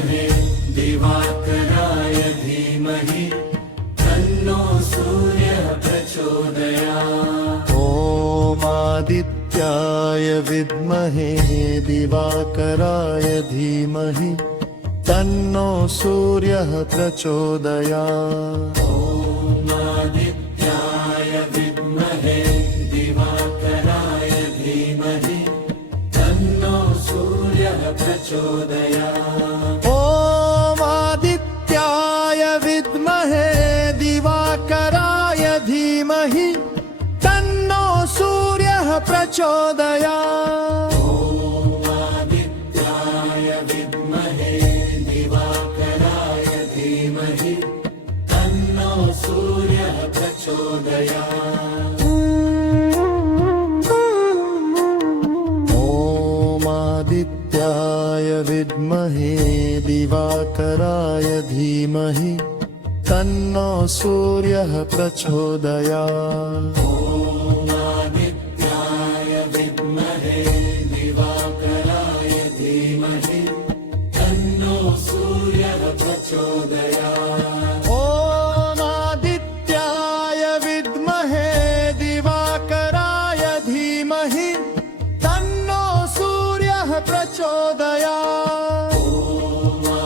विद्महे दिवाकराय धीमहि तन्नो सूर्यः प्रचोदयात्। ओमादित्याय विद्महे दिवाकराय धीमहि तन्नो सूर्यः प्रचोदयात्। ओमादित्याय विद्महे दिवाकराय धीमहि तन्नो सूर्यः प्रचोदयात्। ओमादित्याय विद्महे दिवाकराय धीमहि तन्नो सूर्यः प्रचोदयात्। ओमादित्याय विद्महे दिवाकराय धीमहि तन्नो सूर्यः प्रचोदयात्। ओमादित्याय विद्महे दिवाकराय धीमहि तन्नो सूर्यः प्रचोदयात्। ओमादित्याय विद्महे दिवाकराय धीमहि तन्नो सूर्यः प्रचोदयात्। ओमादित्याय विद्महे दिवाकराय धीमहि तन्नो सूर्यः प्रचोदयात्।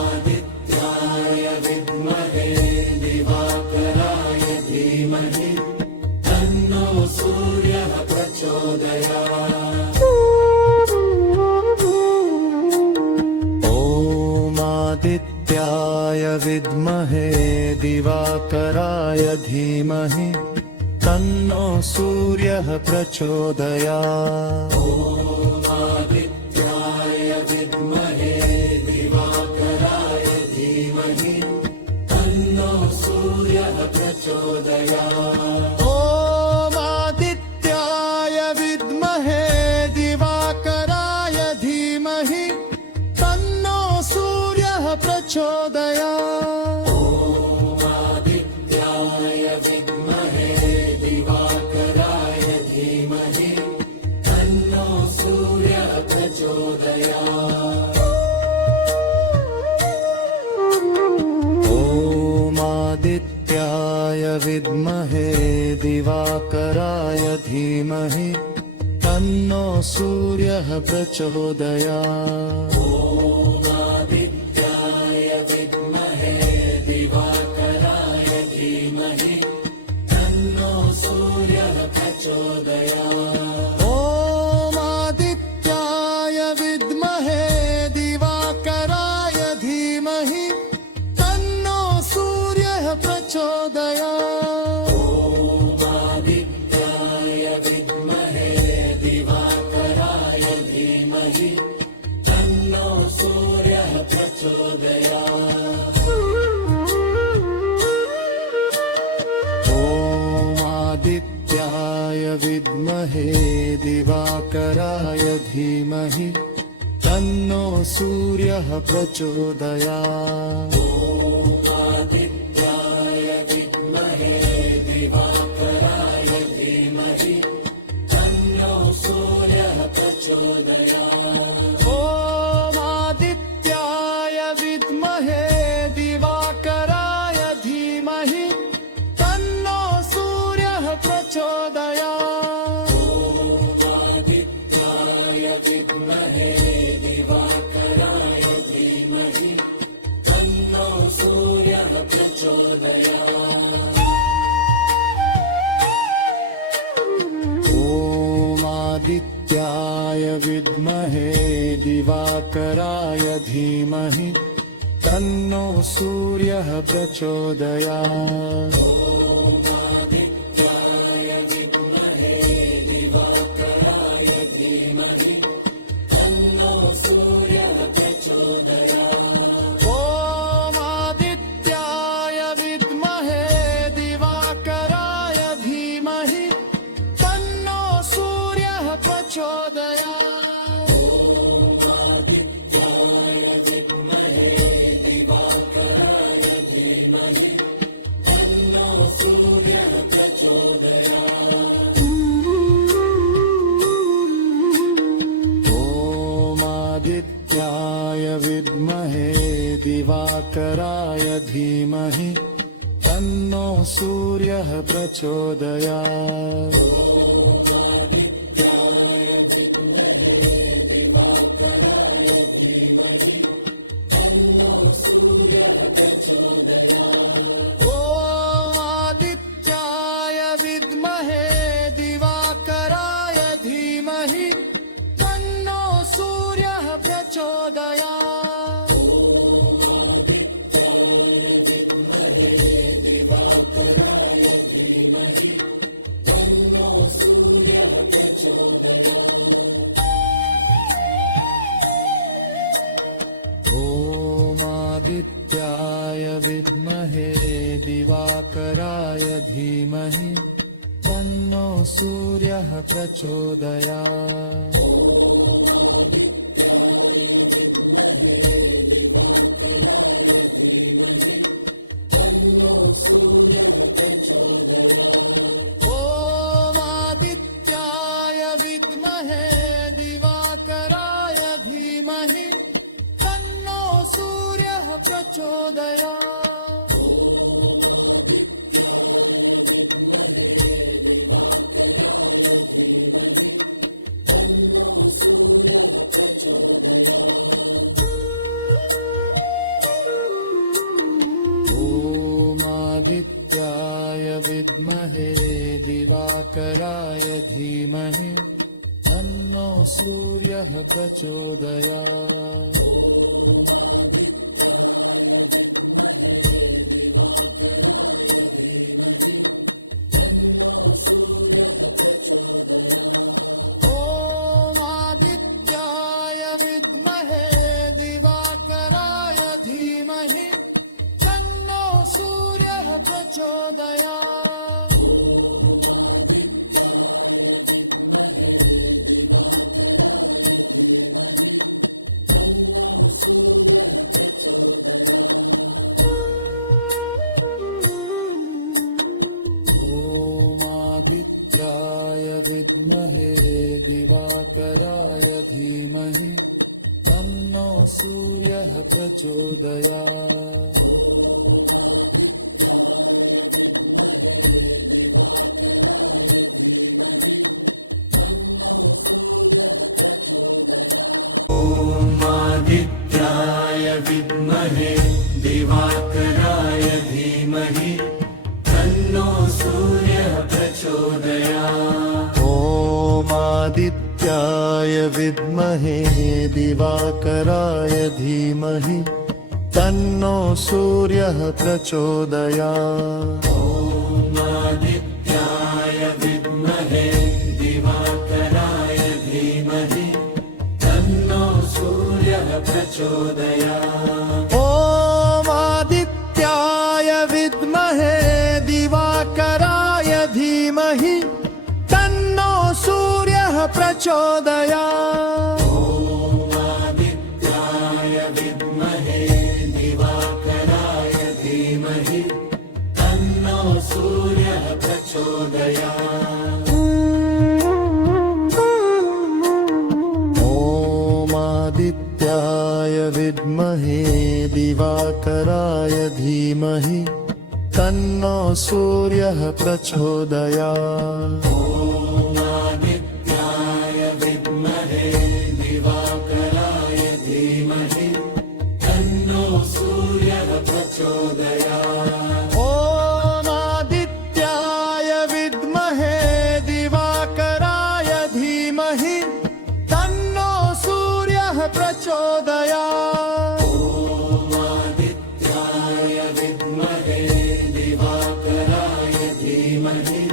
ओमादित्याय विद्महे दिवाकराय धीमहि तन्नो सूर्यः प्रचोदयात्। ओमादित्याय विद्महे दिवाकराय धीमहि तन्नो सूर्यः प्रचोदयात्। ओमादित्याय विद्महे दिवाकराय धीमहि तन्नो सूर्यः प्रचोदयात्। ओमादित्याय विद्महे दिवाकराय धीमहि तन्नो सूर्यः प्रचोदयात्। ओमादित्याय विद्महे दिवाकराय धीमहि तन्नो सूर्यः प्रचोदयात्। ओमादित्याय विद्महे दिवाकराय धीमहि तन्नो सूर्यः प्रचोदयात्। ओमादित्याय विद्महे दिवाकराय धीमहि तन्नो सूर्यः प्रचोदयात्। ओमादित्याय विद्महे दिवाकराय धीमहि तन्नो सूर्यः प्रचोदयात्। ओमादित्याय विद्महे दिवाकराय धीमहि तन्नो सूर्यः प्रचोदयात्। ओमादित्याय विद्महे दिवाकराय धीमहि तन्नो सूर्यः प्रचोदयात्। ओमादित्याय विद्महे दिवाकराय धीमहि तन्नो सूर्यः प्रचोदयात्। ओमादित्याय विद्महे दिवाकराय धीमहि तन्नो सूर्यः प्रचोदयात्। ओमादित्याय विद्महे दिवाकराय धीमहि तन्नो सूर्यः प्रचोदयात्। ओमादित्याय विद्महे दिवाकराय धीमहि तन्नो सूर्यः प्रचोदयात्। ओमादित्याय विद्महे दिवाकराय धीमहि तन्नो सूर्यः प्रचोदयात्। ओमादित्याय विद्महे दिवाकराय धीमहि तन्नो सूर्यः प्रचोदयात्। ओमादित्याय विद्महे दिवाकराय धीमहि तन्नो सूर्यः प्रचोदयात्। ओमादित्याय विद्महे दिवाकराय धीमहि तन्नो सूर्यः प्रचोदयात्। ॐ आदित्याय विद्महे दिवाकराय धीमहि तन्नो सूर्यः प्रचोदयात्। ॐ आदित्याय विद्महे दिवाकराय धीमहि तन्नो सूर्यः प्रचोदयात्। ॐ आदित्याय विद्महे दिवाकराय धीमहि तन्नो सूर्यः प्रचोदयात्। ॐ आदित्याय विद्महे दिवाकराय धीमहि तन्नो सूर्यः प्रचोदयात्। ॐ आदित्याय विद्महे दिवाकराय धीमहि तन्नो सूर्यः प्रचोदयात्। ॐ आदित्याय विद्महे दिवाकराय धीमहि तन्नो सूर्यः प्रचोदयात्। आदित्याय विद्महे दिवाकराय धीमहि तन्नो सूर्यः प्रचोदयात्। ॐ आदित्याय विद्महे दिवाकराय धीमहि तन्नो सूर्यः प्रचोदयात्। ॐ आदित्याय विद्महे दिवाकराय धीमहि तन्नो सूर्यः प्रचोदयात्। ॐ आदित्याय विद्महे दिवाकराय धीमहि तन्नो सूर्यः प्रचोदयात्। ॐ आदित्याय विद्महे दिवाकराय धीमहि तन्नो सूर्यः प्रचोदयात्। ॐ आदित्याय विद्महे दिवाकराय धीमहि तन्नो सूर्यः प्रचोदयात्। ॐ आदित्याय विद्महे दिवाकराय धीमहि तन्नो सूर्यः प्रचोदयात्। ॐ आदित्याय विद्महे दिवाकराय धीमहि तन्नो सूर्यः प्रचोदयात्। ॐ आदित्याय विद्महे दिवाकराय धीमहि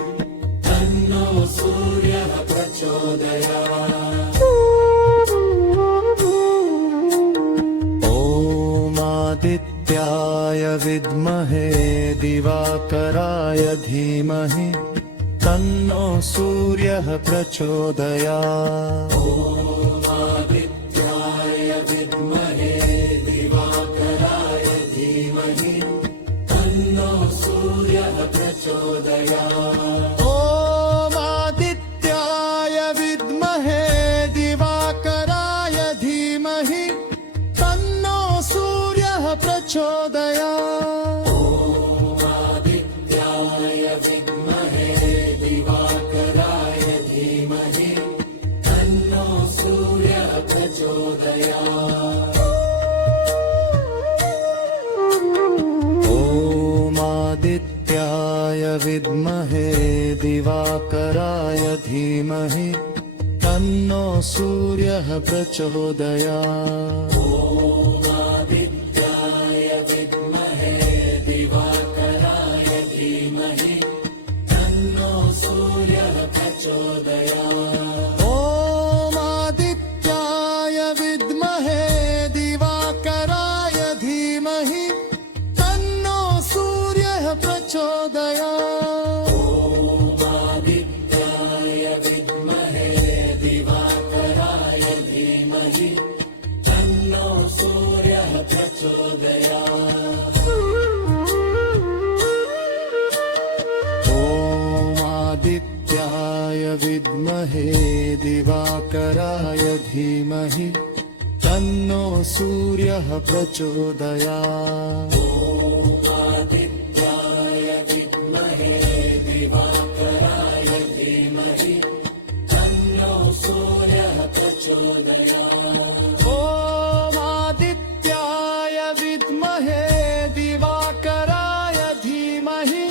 तन्नो सूर्यः प्रचोदयात्। ॐ आदित्याय विद्महे दिवाकराय धीमहि तन्नो सूर्यः प्रचोदयात्। ॐ आदित्याय विद्महे दिवाकराय धीमहि तन्नो सूर्यः प्रचोदयात्। ॐ आदित्याय विद्महे दिवाकराय धीमहि तन्नो सूर्यः प्रचोदयात् आदित्याय विद्महे दिवाकराय धीमहि तन्नो सूर्यः प्रचोदयात् ॐ आदित्याय विद्महे दिवाकराय धीमहि तन्नो सूर्यः प्रचोदयात् आदित्याय विद्महे दिवाकराय धीमहि तन्नो सूर्यः प्रचोदयात् ॐ आदित्याय विद्महे दिवाकराय धीमहि तन्नो सूर्यः प्रचोदयात् आदित्याय विद्महे दिवाकराय धीमहि तन्नो सूर्यः प्रचोदयात् ॐ आदित्याय विद्महे दिवाकराय धीमहि तन्नो सूर्यः प्रचोदयात् आदित्याय विद्महे दिवाकराय धीमहि तन्नो सूर्यः प्रचोदयात् ॐ आदित्याय विद्महे दिवाकराय धीमहि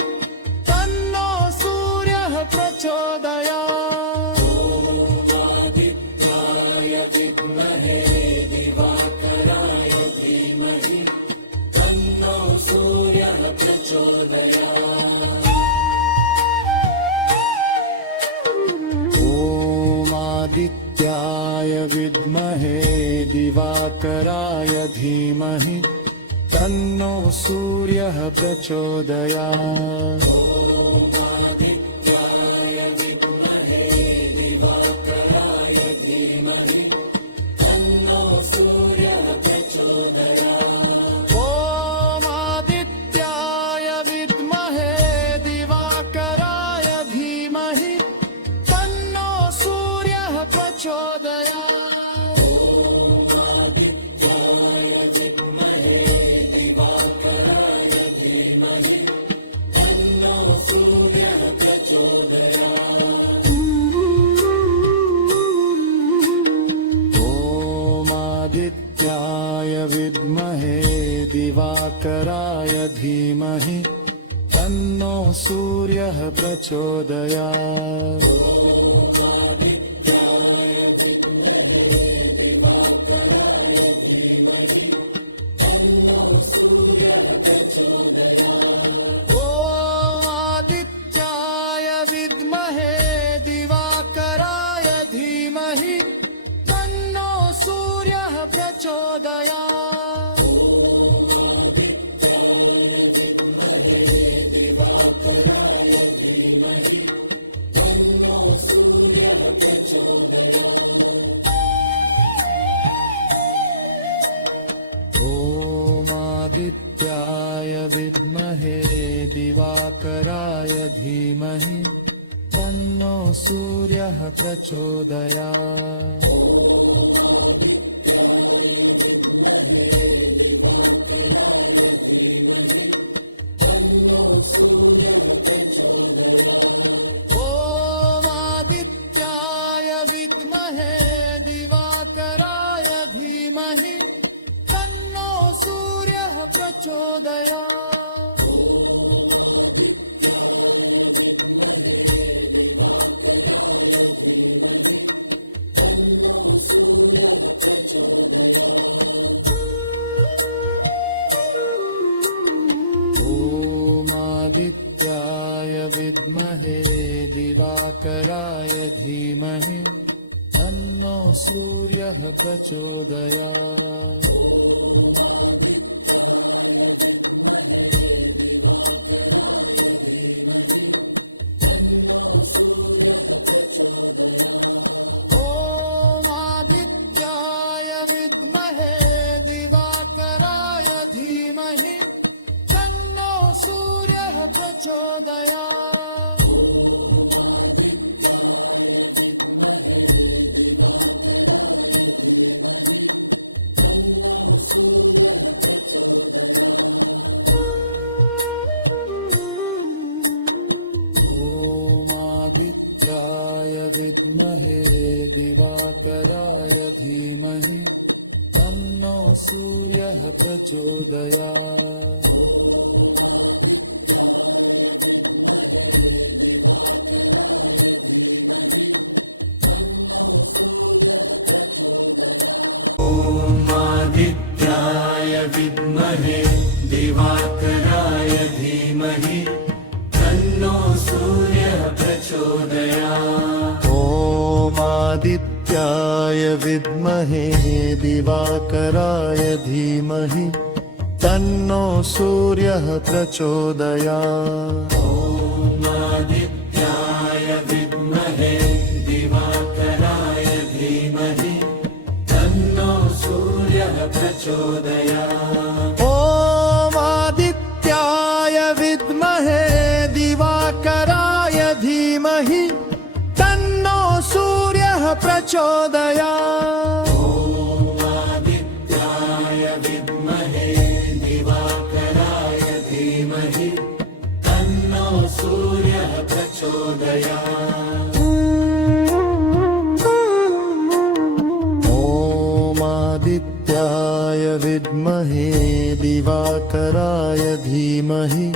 तन्नो सूर्यः प्रचोदयात् आदित्याय विद्महे दिवाकराय धीमहि तन्नो सूर्यः प्रचोदयात् ॐ आदित्याय विद्महे दिवाकराय धीमहि तन्नो सूर्यः प्रचोदयात् आदित्याय विद्महे दिवाकराय धीमहि तन्नो सूर्यः प्रचोदयात् ॐ आदित्याय विद्महे दिवाकराय धीमहि तन्नो सूर्यः प्रचोदयात् आदित्याय विद्महे दिवाकराय धीमहि तन्नो सूर्यः प्रचोदयात् ॐ आदित्याय विद्महे दिवाकराय धीमहि तन्नो सूर्यः प्रचोदयात् आदित्याय विद्महे दिवाकराय धीमहि तन्नो सूर्यः प्रचोदयात् ॐ आदित्याय विद्महे दिवाकराय धीमहि तन्नो सूर्यः प्रचोदयात् दिवाकराय धीमहि तन्नो सूर्यः प्रचोदयात् ॐ आदित्याय विद्महे दिवाकराय धीमहि तन्नो सूर्यः प्रचोदयात् ॐ आदित्याय विद्महे दिवाकराय धीमहि तन्नो सूर्यः प्रचोदयात् ॐ आदित्याय विद्महे दिवाकराय धीमहि तन्नो सूर्यः प्रचोदयात् ॐ आदित्याय विद्महे दिवाकराय धीमहि तन्नो सूर्यः प्रचोदयात् विद्महे दिवाकराय धीमहि तन्नो सूर्यः प्रचोदयात्। आदित्याय विद्महे दिवाकराय धीमहि तन्नो सूर्यः प्रचोदयात्। ॐ आदित्याय विद्महे दिवाकराय धीमहि तन्नो सूर्यः प्रचोदयात्। ॐ आदित्याय विद्महे दिवाकराय धीमहि तन्नो सूर्यः प्रचोदयात्। ॐ आदित्याय विद्महे दिवाकराय धीमहि तन्नो सूर्यः प्रचोदयात्। ॐ आदित्याय विद्महे दिवाकराय धीमहि तन्नो सूर्यः प्रचोदयात्। ॐ आदित्याय विद्महे दिवाकराय धीमहि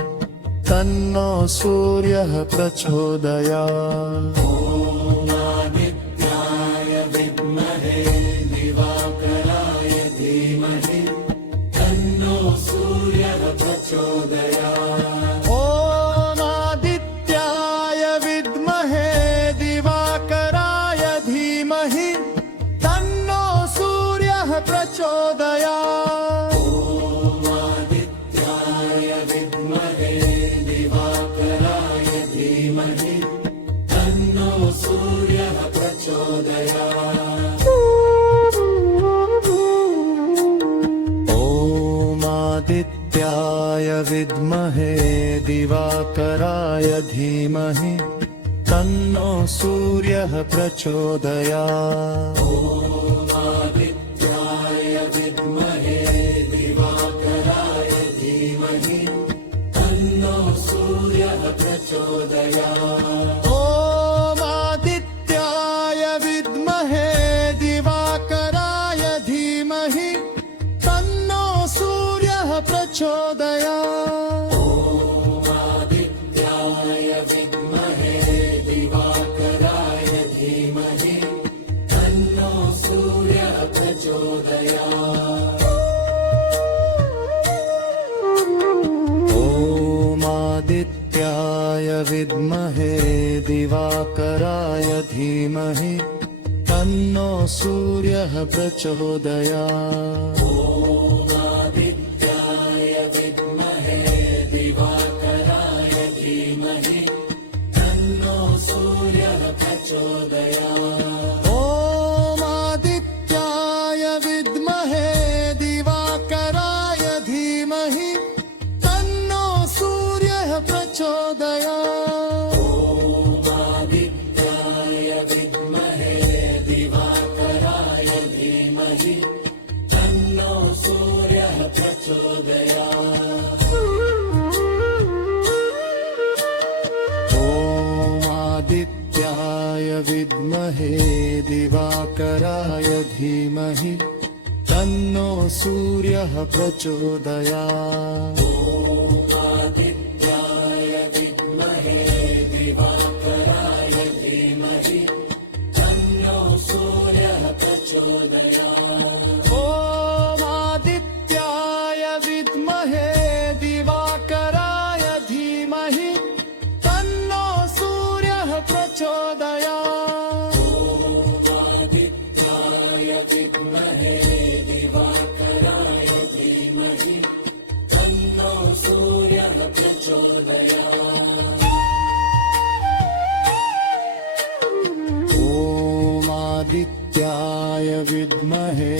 तन्नो सूर्यः प्रचोदयात्। ॐ आदित्याय विद्महे दिवाकराय धीमहि तन्नो सूर्यः प्रचोदयात्। ॐ आदित्याय विद्महे दिवाकराय धीमहि तन्नो सूर्यः प्रचोदयात्। ॐ आदित्याय विद्महे दिवाकराय धीमहि तन्नो सूर्यः प्रचोदयात्। ॐ आदित्याय विद्महे दिवाकराय धीमहि तन्नो सूर्यः प्रचोदयात्। ॐ आदित्याय विद्महे दिवाकराय धीमहि तन्नो सूर्यः प्रचोदयात्। ॐ आदित्याय विद्महे दिवाकराय धीमहि तन्नो सूर्यः प्रचोदयात्। ॐ आदित्याय विद्महे दिवाकराय धीमहि तन्नो सूर्यः प्रचोदयात्। ॐ आदित्याय विद्महे दिवाकराय धीमहि तन्नो सूर्यः प्रचोदयात्। ॐ आदित्याय विद्महे दिवाकराय धीमहि तन्नो सूर्यः प्रचोदयात्। ॐ आदित्याय विद्महे दिवाकराय धीमहि तन्नो सूर्यः प्रचोदयात्। ॐ आदित्याय विद्महे दिवाकराय धीमहि तन्नो सूर्यः प्रचोदयात्। ॐ आदित्याय विद्महे दिवाकराय धीमहि तन्नो सूर्यः प्रचोदयात्। ॐ आदित्याय विद्महे दिवाकराय धीमहि तन्नो सूर्यः प्रचोदयात्। ॐ आदित्याय विद्महे दिवाकराय धीमहि तन्नो सूर्यः प्रचोदयात्। ॐ आदित्याय विद्महे दिवाकराय धीमहि तन्नो सूर्यः प्रचोदयात्। ॐ आदित्याय विद्महे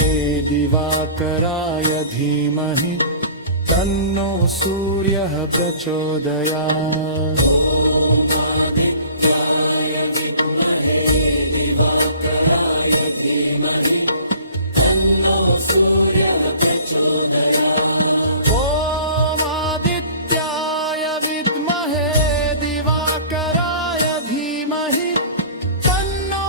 दिवाकराय धीमहि तन्नो सूर्यः प्रचोदयात्। ॐ आदित्याय विद्महे दिवाकराय धीमहि तन्नो सूर्यः प्रचोदयात्। ॐ आदित्याय विद्महे दिवाकराय धीमहि तन्नो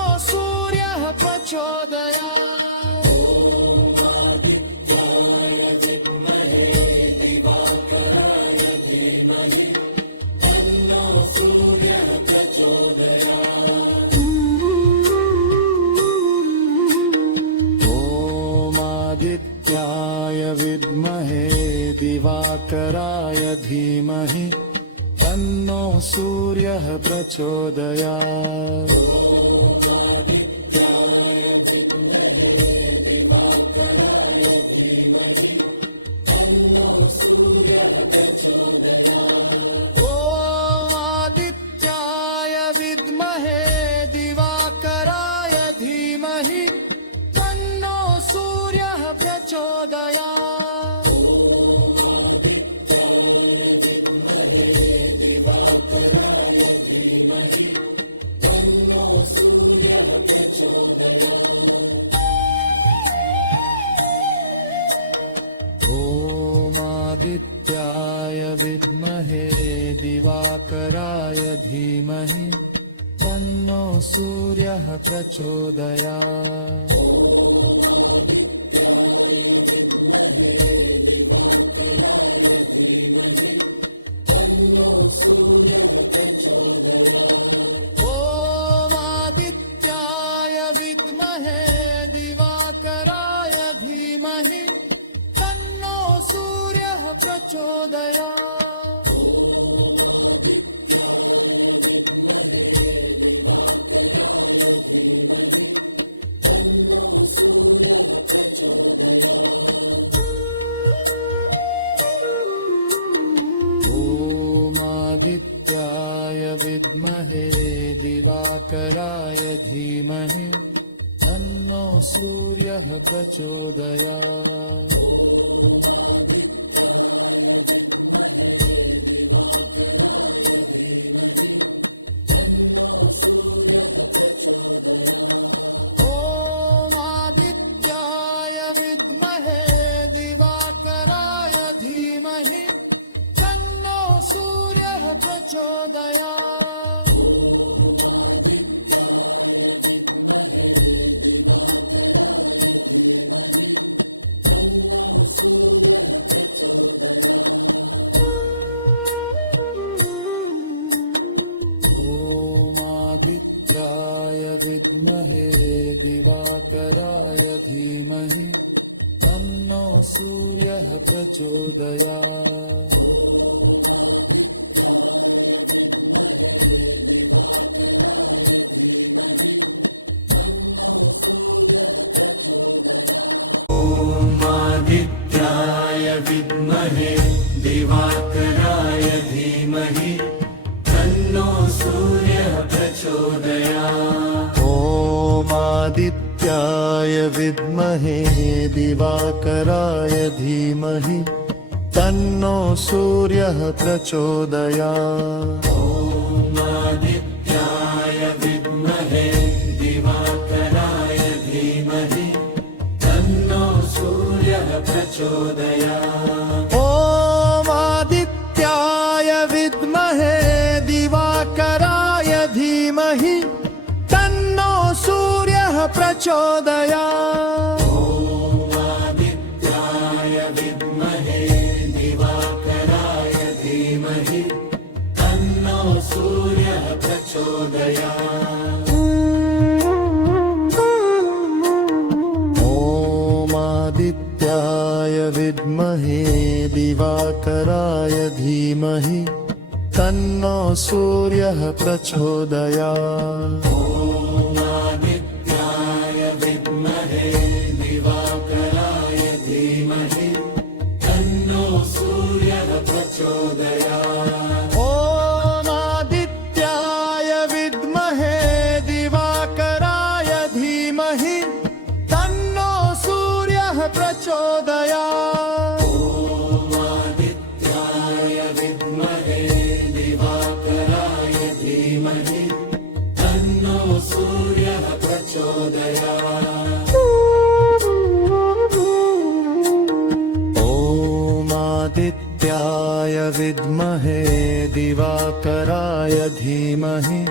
ओमादित्याय विद्महे दिवाकराय धीमहि तन्नो सूर्यः प्रचोदयात् ओमादित्याय विद्महे दिवाकराय धीमहि तन्नो सूर्यः प्रचोदयात् ओमादित्याय विद्महे दिवाकराय धीमहि तन्नो सूर्यः प्रचोदयात् ओमादित्याय विद्महे दिवाकराय धीमहि तन्नो सूर्यः प्रचोदयात् ओमादित्याय विद्महे दिवाकराय धीमहि तन्नो सूर्यः प्रचोदयात् ओमादित्याय विद्महे दिवाकराय धीमहि तन्नो सूर्यः प्रचोदयात् ओमादित्याय विद्महे दिवाकराय धीमहि तन्नो सूर्यः प्रचोदयात् ओमादित्याय विद्महे दिवाकराय धीमहि तन्नो सूर्यः प्रचोदयात् ओमादित्याय विद्महे दिवाकराय धीमहि तन्नो सूर्यः प्रचोदयात् ओमादित्याय विद्महे दिवाकराय धीमहि तन्नो सूर्यः प्रचोदयात् ओमादित्याय विद्महे दिवाकराय धीमहि तन्नो सूर्यः प्रचोदयात् ओमादित्याय विद्महे दिवाकराय धीमहि तन्नो सूर्यः प्रचोदयात् ओमादित्याय विद्महे दिवाकराय धीमहि तन्नो सूर्यः प्रचोदयात् ओमादित्याय विद्महे दिवाकराय धीमहि तन्नो सूर्यः प्रचोदयात् ओमादित्याय विद्महे दिवाकराय धीमहि तन्नो सूर्यः प्रचोदयात् ओमादित्याय विद्महे दिवाकराय धीमहि तन्नो सूर्यः प्रचोदयात् ओमादित्याय विद्महे दिवाकराय धीमहि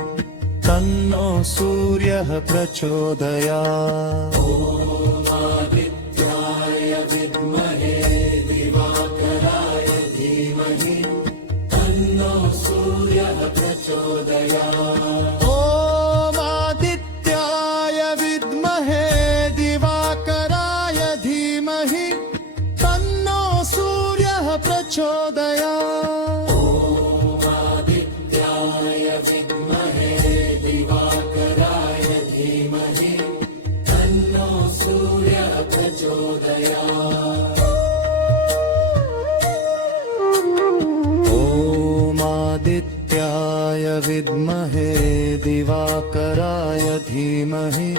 तन्नो सूर्यः प्रचोदयात् ओमादित्याय विद्महे दिवाकराय धीमहि तन्नो सूर्यः प्रचोदयात् ओमादित्याय विद्महे दिवाकराय धीमहि धीमहि तन्नो सूर्यः प्रचोदयात्। आदित्याय विद्महे दिवाकराय धीमहि तन्नो सूर्यः प्रचोदयात्। ॐ आदित्याय विद्महे दिवाकराय धीमहि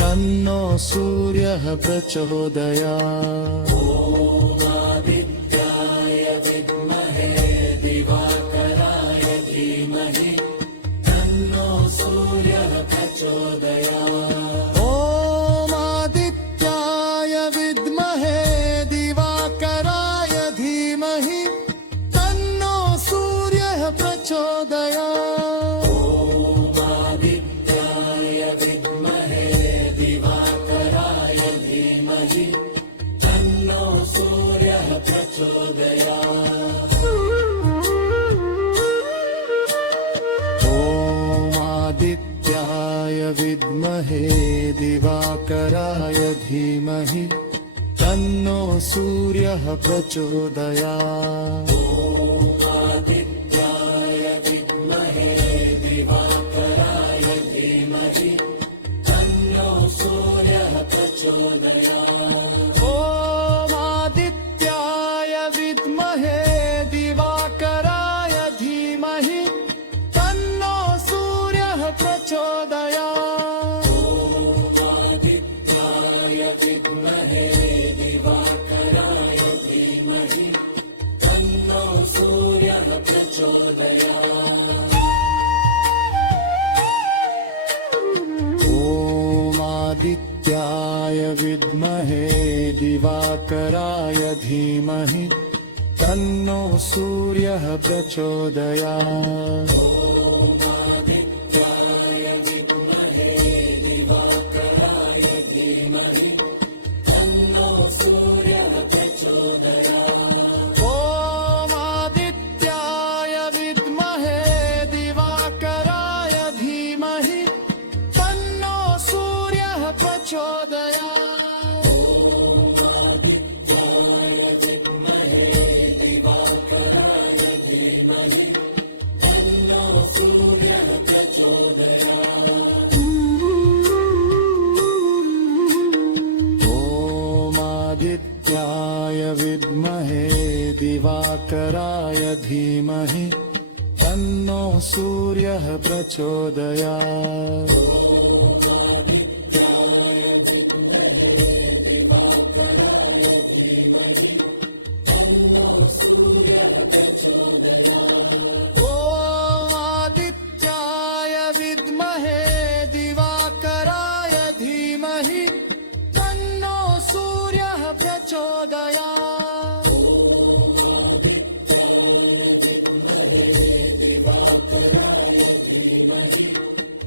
तन्नो सूर्यः प्रचोदयात्। आदित्याय विद्महे दिवाकराय धीमहि तन्नो सूर्यः प्रचोदयात्। ॐ आदित्याय विद्महे दिवाकराय धीमहि तन्नो सूर्यः प्रचोदयात्। आदित्याय विद्महे दिवाकराय धीमहि तन्नो सूर्यः प्रचोदयात्। ॐ आदित्याय विद्महे दिवाकराय धीमहि तन्नो सूर्यः प्रचोदयात्। आदित्याय विद्महे दिवाकराय धीमहि तन्नो सूर्यः प्रचोदयात्। ॐ आदित्याय विद्महे दिवाकराय धीमहि तन्नो सूर्यः प्रचोदयात्। आदित्याय विद्महे दिवाकराय धीमहि तन्नो सूर्यः प्रचोदयात्। ॐ आदित्याय विद्महे दिवाकराय धीमहि तन्नो सूर्यः प्रचोदयात्। आदित्याय विद्महे दिवाकराय धीमहि तन्नो सूर्यः प्रचोदयात्। ॐ आदित्याय विद्महे दिवाकराय धीमहि तन्नो सूर्यः प्रचोदयात्। आदित्याय विद्महे दिवाकराय धीमहि तन्नो सूर्यः प्रचोदयात्। ॐ आदित्याय विद्महे दिवाकराय धीमहि तन्नो सूर्यः प्रचोदयात्। आदित्याय विद्महे दिवाकराय धीमहि तन्नो सूर्यः प्रचोदयात्। ॐ आदित्याय विद्महे दिवाकराय धीमहि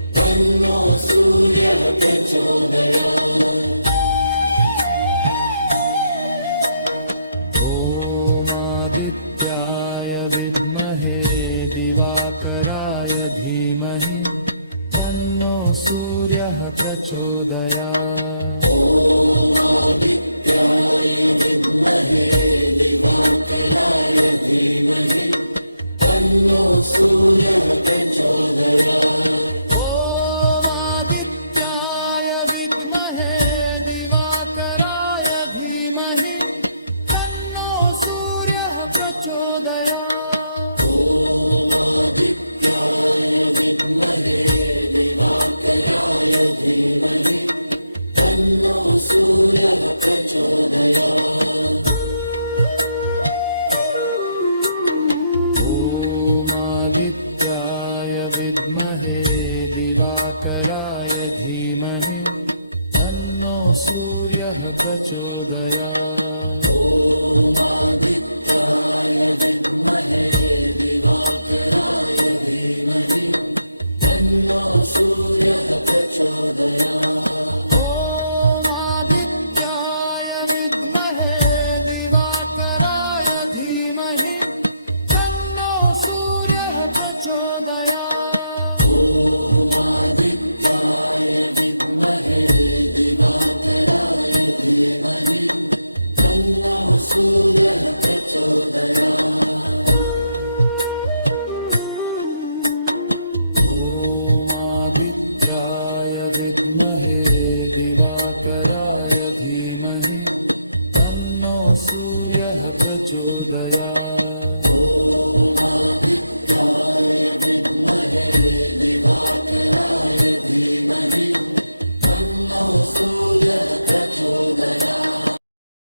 तन्नो सूर्यः प्रचोदयात्। दिवाकराय धीमहि तन्नो सूर्यः प्रचोदयात्। ॐ आदित्याय विद्महे दिवाकराय धीमहि तन्नो सूर्यः प्रचोदयात्। ॐ आदित्याय विद्महे दिवाकराय धीमहि तन्नो सूर्यः प्रचोदयात्। ॐ आदित्याय विद्महे दिवाकराय धीमहि तन्नो सूर्यः प्रचोदयात्। ॐ आदित्याय विद्महे दिवाकराय धीमहि तन्नो सूर्यः प्रचोदयात्। विद्महे दिवाकराय धीमहि तन्नो सूर्यः प्रचोदयात्।